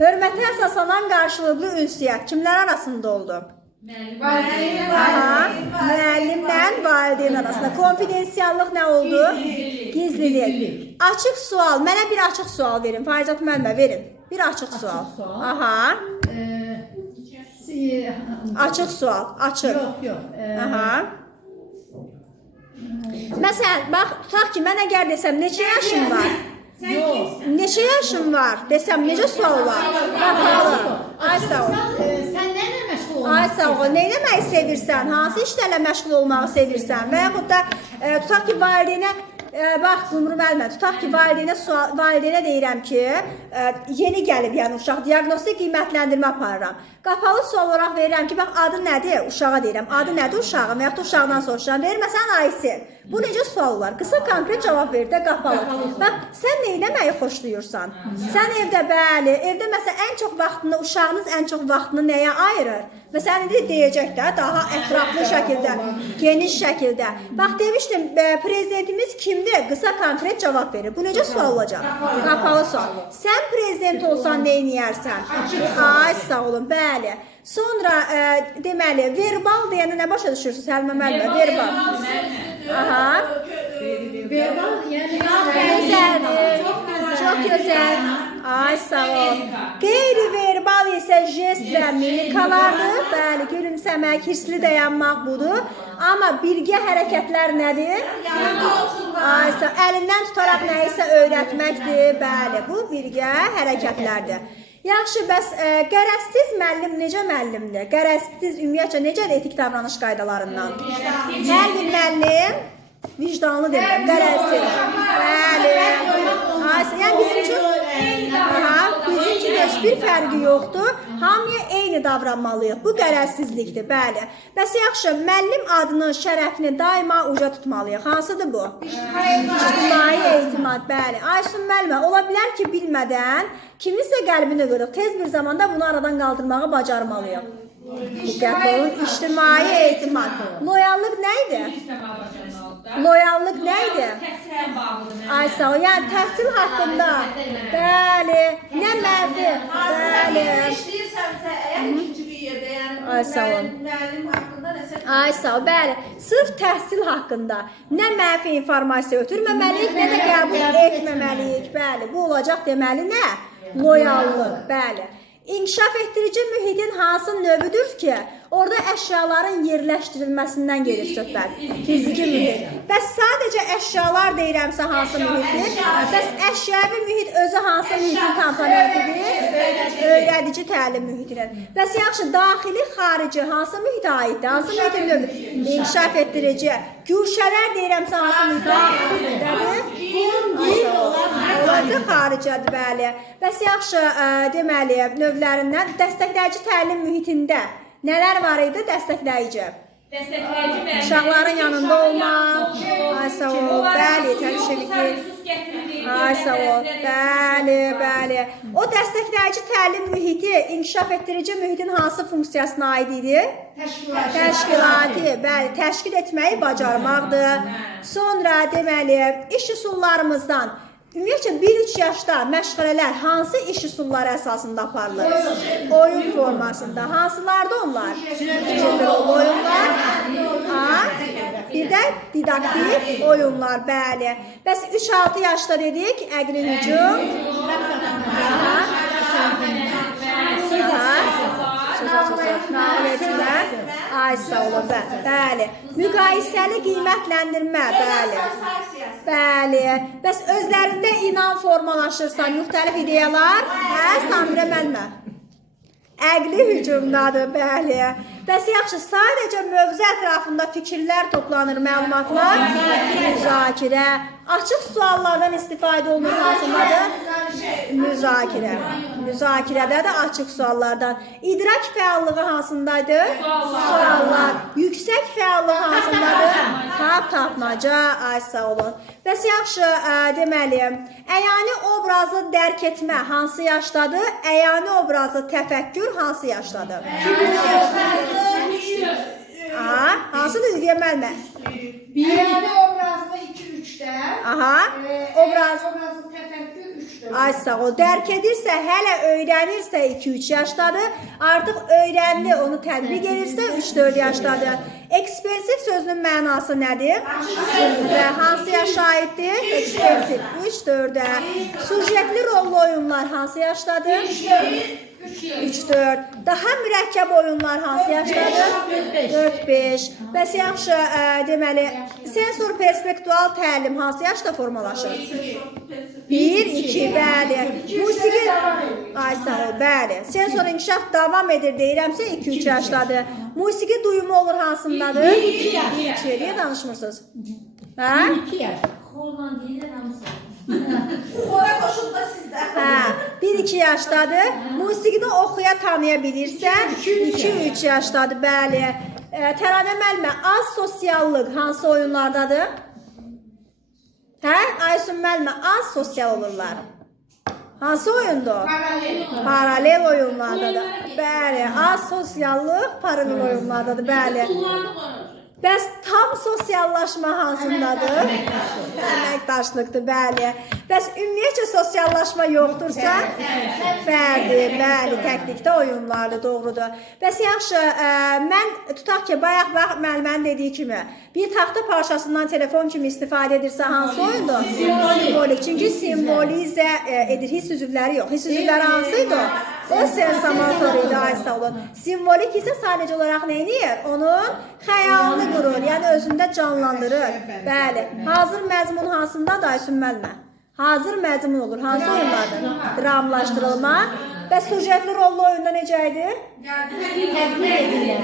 Hörmətə əsaslanan qarşılıqlı ünsiyyət kimlər arasında oldu? Müəllimlə valideyn arasında. Konfidensiallıq nə oldu? Gizlilik. Açıq sual. Mənə bir açıq sual verin. Faizat müəllimə verin. Bir açıq sual. Aha. Açıq sual. Açıq. Yox. Aha. Məsələn, bax, tutaq ki, mən əgər desəm, neçə yaşım var? Neçə yaşım var? Desəm, necə sual var? Qapalı. Ay sağ ol. Sən nə məşğul olmaq? Ay sağ ol. Nə etməyi sevirsən? Hansı işlərlə məşğul olmağı sevirsən? Və yaxud da tutaq ki, valideynə bax, Qumru müəllimə, tutaq ki, valideynə deyirəm ki, yeni gəlib, yəni uşaq, diaqnostik qiymətləndirmə aparıram. Qapalı sual olaraq verirəm ki, bax, adı nədir? Uşağa deyirəm, adı nədir uşağın və yaxud da uşaqdan soruşuram. Verir, məsələn, Aysel. Bu necə suallar? Qısa, konkret cavab verir də qapalı. Bax, sən nə eləməyi xoşlayırsan? Sən evdə, bəli, evdə məsələn, ən çox vaxtını, uşağınız ən çox vaxtını nəyə ayırır? Məsələn, indi deyəcək də, daha ətraflı şəkildə, geniş şəkildə. Bax, demişdim, prezidentimiz kimdir? Qısa, konkret cavab verir. Bu necə sual olacaq? Qapalı sual. Sən prezident olsan nə edərsən? Ay, sağ olun, bəli. Sonra, deməli, verbal deyəndə nə başa düşürsünüz, Həlimə müəllimə? Verbal. Aha. Verbal, yəni Gözəldir. Çox gözəl. Ay, sağ ol. Qeyri-verbal isə jest və mimikalardır. Bəli, gülümsəmək, hirsli dayanmaq budur. Amma birgə hərəkətlər nədir? Ay, sağ ol. Əlindən tutaraq nəyisə öyrətməkdir. Bəli, bu birgə hərəkətlərdir. Yaxşı, bəs qərəzsiz müəllim necə müəllimdir? Qərəzsiz ümumiyyətcə necədir etik davranış qaydalarından? Hər bir müəllim vicdanlı demək, qərəzsiz. Bəli. Yəni bizim üçün heç bir fərqi yoxdur. Hamıya eyni davranmalıyıq. Bu qərəzsizlikdir, bəli. Bəs yaxşı, müəllim adının şərəfini daima uca tutmalıyıq. Hansıdır bu? İctimai etimad, bəli. Aysun müəllimə, ola bilər ki, bilmədən kiminsə qəlbini qırıq. Tez bir zamanda bunu aradan qaldırmağı bacarmalıyıq. Diqqətli olun, ictimai etimad. Loyallıq nə idi? Loyallıq nə idi? Ay sağ ol, yəni təhsil haqqında. Bəli, nə mənfi? Bəli. Ay sağ ol. Ay sağ ol, bəli. Sırf təhsil haqqında nə mənfi informasiya ötürməməliyik, nə də qəbul etməməliyik. Bəli, bu olacaq deməli nə? Loyallıq, bəli. İnkişaf etdirici mühitin hansı növüdür ki, orada əşyaların yerləşdirilməsindən gedir söhbət. Fiziki mühit. Bəs sadəcə əşyalar deyirəmsə hansı mühitdir? Bəs əşyavi mühit özü hansı mühitin komponentidir? Öyrədici təlim mühitidir. Bəs yaxşı, daxili, xarici hansı mühitə aiddir? Hansı mühitin növüdür? İnkişaf etdirici. Gürşələr deyirəmsə hansı mühitdir? Olacaq xaricədir, bəli. Bəs yaxşı, deməli, növlərindən dəstəkləyici təlim mühitində nələr var idi dəstəkləyici? Uşaqların yanında olmaq, ay sağ ol, bəli, təşviqli, ay sağ ol, bəli. O dəstəkləyici təlim mühiti, inkişaf etdirici mühitin hansı funksiyasına aid idi? Təşkilati, bəli, təşkil etməyi bacarmaqdır. Sonra, deməli, iş üsullarımızdan ümumiyyətcə 1-3 yaşda məşğələlər hansı iş üsulları əsasında aparılır? Oyun formasında. Hansılarda onlar? Oyunlar. Bir də didaktik oyunlar, bəli. Bəs 3-6 yaşda dedik, əqli hücum. Ay sağ olun, bəli. Müqayisəli qiymətləndirmə, bəli. Bəli. Bəs özlərində inan formalaşırsa, müxtəlif ideyalar, Samira müəllimə. Əqli hücumdadır, bəli. Bəs yaxşı, sadəcə mövzu ətrafında fikirlər toplanır, məlumatlar, müzakirə. Açıq suallardan istifadə olunur hansındadır? Müzakirə. Müzakirədə də açıq suallardan. İdrak fəallığı hansındaydı? Suallar. Yüksək fəallığı hansındadır? Tapmaca, ay sağ olun. Bəs yaxşı, deməli, əyani obrazı dərk etmə hansı yaşdadır? Əyani obrazı təfəkkür hansı yaşdadır? Hansıdır deyə müəllimə? Əyani obrazlı 2-3-də, Obrazı təfəkkür 3-də. Ay sağ ol. Dərk edirsə, hələ öyrənirsə 2-3 yaşdadır. Artıq öyrəndi, onu tətbiq edirsə 3-4 yaşdadır. Ekspensiv sözünün mənası nədir? Və hansı yaşa aiddir? Ekspensiv 3-4-ə. Sujetli rollu oyunlar hansı yaşdadır? 3-4. Daha mürəkkəb oyunlar hansı yaşdadır? 4-5. Bəs yaxşı, deməli, sensor perspektual təlim hansı yaşda formalaşır? 1-2, bəli. Musiqi, ay sağ ol, bəli. Sensor inkişaf davam edir deyirəmsə 2-3 yaşdadır. Musiqi duyumu olur hansındadır? 1-2 yaş. Niyə danışmırsınız? Hə? 2 yaş. Xorlan deyirlər hamısı. Xora qoşul da sizdə. Hə, 1-2 yaşdadır. Musiqini oxuya tanıya bilirsə 2-3 yaşdadır, bəli. Təranə müəllimə, az sosiallıq hansı oyunlardadır? Hə? Aysun müəllimə, az sosial olurlar. Hansı oyundur? Paralel oyunlardadır. Bəli, az sosiallıq paralel oyunlardadır, bəli. Bəs tam sosiallaşma hansındadır? Əməkdaşlıqdır, bəli. Bəs ümumiyyətcə sosiallaşma yoxdursa? Fərdi, bəli, təklikdə oyunlardır, doğrudur. Bəs yaxşı, mən tutaq ki, bayaq müəllimənin dediyi kimi, bir taxta parçasından telefon kimi istifadə edirsə hansı oyundur? Simvolik. Çünki simvolizə edir, hiss üzvləri yox. Hiss üzvləri hansıydı o? O sensomotor idi, ay sağ olun. Simvolik isə sadəcə olaraq nə edir? Onun xəyalını qurur, yəni özündə canlandırır. Bəli. Hazır məzmun hansındadır Aysun müəllimə? Hazır məzmun olur. Hansı oyunlardır? Dramlaşdırılma. Bəs sujetli rollu oyunda necə idi?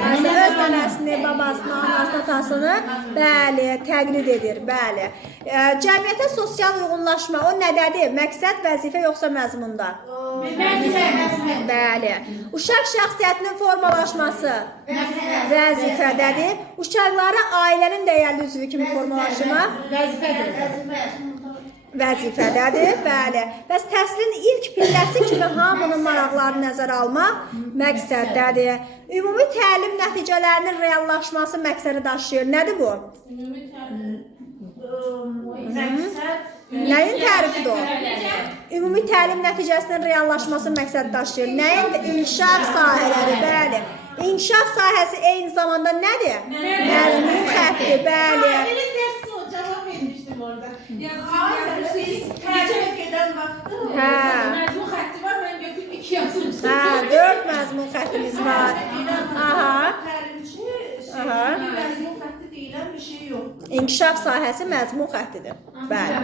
Məsələn, öz nənəsini, babasını, anasını, atasını, bəli, təqlid edir, bəli. Cəmiyyətə sosial uyğunlaşma, o nədədir? Məqsəd, vəzifə yoxsa məzmunda? Bəli. Uşaq şəxsiyyətinin formalaşması vəzifədədir. Uşaqları ailənin dəyərli üzvü kimi formalaşmaq vəzifədədir, bəli. Bəs təhsilin ilk pilləsi kimi hamının maraqlarını nəzərə almaq məqsəddədir. Ümumi təlim nəticələrinin reallaşması məqsədi daşıyır. Nədir bu? Nəyin tərifidir o? Ümumi təlim nəticəsinin reallaşması məqsəd daşıyır. Nəyin? İnkişaf sahələri, bəli. İnkişaf sahəsi eyni zamanda nədir? Məzmun xətti, bəli. Cavab vermişdim orada. Hayır, siz tərcümə gedən vaxtı Məzmun xətti var, mən götürüb 2 yazmışdım. Hə, 4 məzmun xəttimiz var. Aha. təlimçi məzmun xətti deyilən bir şey yoxdur. İnkişaf sahəsi məzmun xəttidir. Bəli.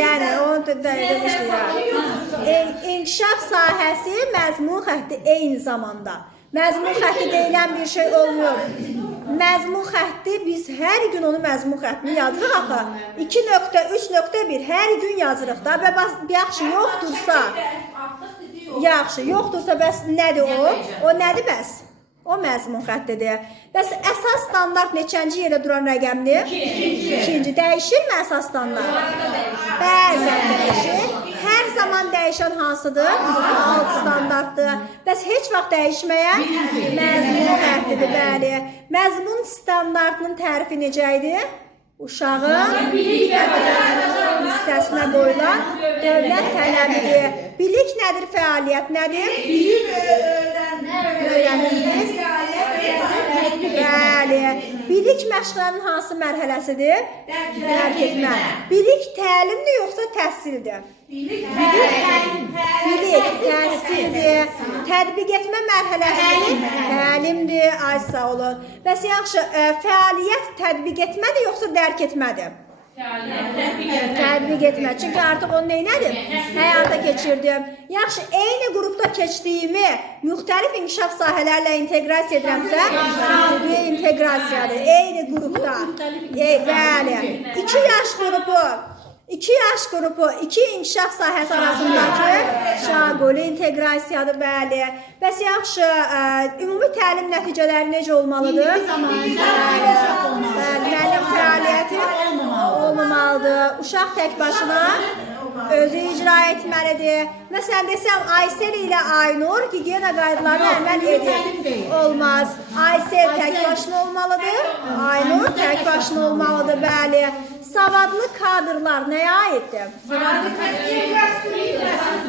Yəni onu demişdik. İnkişaf sahəsi məzmun xətti eyni zamanda. Məzmun xətti deyilən bir şey olmuyor. Məzmun xətti biz hər gün onu məzmun xəttini yazırıq axı. 2.3.1 hər gün yazırıq da və yaxşı yoxdursa, bəs nədir o? O nədir bəs? O məzmun xəttidir. Bəs əsas standart neçənci yerdə duran rəqəmdir? İkinci. Dəyişirmi əsas standart? Bəzən dəyişir. Hər zaman dəyişən hansıdır? Alt standartdır. Bəs heç vaxt dəyişməyən məzmun xəttidir, bəli. Məzmun standartının tərifi necə idi? Uşağın hissəsinə qoyulan dövlət tələbidir. Bilik nədir, fəaliyyət nədir? Öyrənilmiş. Bəli. Bilik məşqlərinin hansı mərhələsidir? Dərk etmə. Bilik təlimdir yoxsa təhsildir? Bilik təhsildir. Tətbiq etmə mərhələsi təlimdir. Ay sağ olun. Bəs yaxşı, fəaliyyət tətbiq etmədir yoxsa dərk etmədir? Tətbiq etmə. Çünki artıq onu neynədir? Həyata keçirdim. Yaxşı, eyni qrupda keçdiyimi müxtəlif inkişaf sahələrlə inteqrasiya edirəmsə, bir inteqrasiyadır. Eyni qrupda. Bəli. 2 yaş qrupu, 2 inkişaf sahəsi arasındakı şaquli inteqrasiyadır, bəli. Bəs yaxşı, ümumi təlim nəticələri necə olmalıdır? Mənim fəaliyyətim olmamalıdır. Uşaq tək başına özü icra etməlidir. Məsələn desəm Aysel ilə Aynur gigiyena qaydalarına əməl edir. Olmaz. Aysel tək başına olmalıdır. Aynur tək başına olmalıdır, bəli. Savadlı kadrlar nəyə aiddir?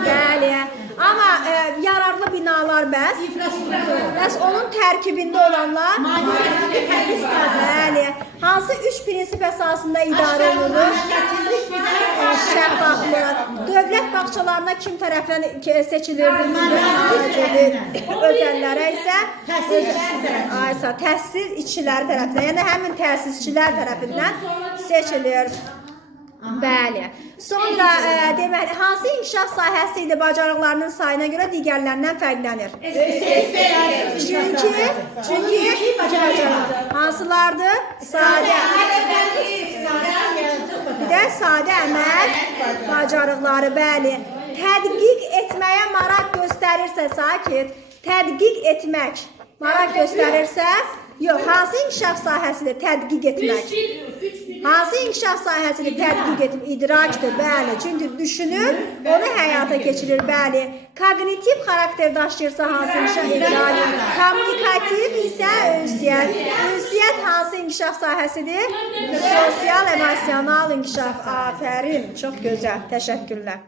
Bəli. Amma yararlı binalar bəs? Bəs onun tərkibində olanlar? Bəli. Hansı 3 prinsip əsasında idarə olunur? Şəffaflıq. Dövlət bağçalarına kim tərəfdən seçilirdi? Özəllərə isə təhsil işçiləri tərəfindən, yəni həmin təsisçilər tərəfindən seçilir. Bəli. Sonra deməli, hansı inkişaf sahəsi ilə bacarıqlarının sayına görə digərlərindən fərqlənir? Çünki hansılardır? Sadə. Bir də sadə əməl bacarıqları, bəli. Tədqiq etməyə maraq göstərirsə, sakit, tədqiq etmək maraq göstərirsə, yox, hansı inkişaf sahəsidir tədqiq etmək? Hansı inkişaf sahəsini tədqiq etib idrakdır, bəli. Çünki düşünür, onu həyata keçirir, bəli. Kognitiv xarakter daşıyırsa hansı inkişaf idrak? Kommunikativ isə ünsiyyət. Ünsiyyət hansı inkişaf sahəsidir? Sosial, emosional inkişaf. Afərin, çox gözəl. Təşəkkürlər.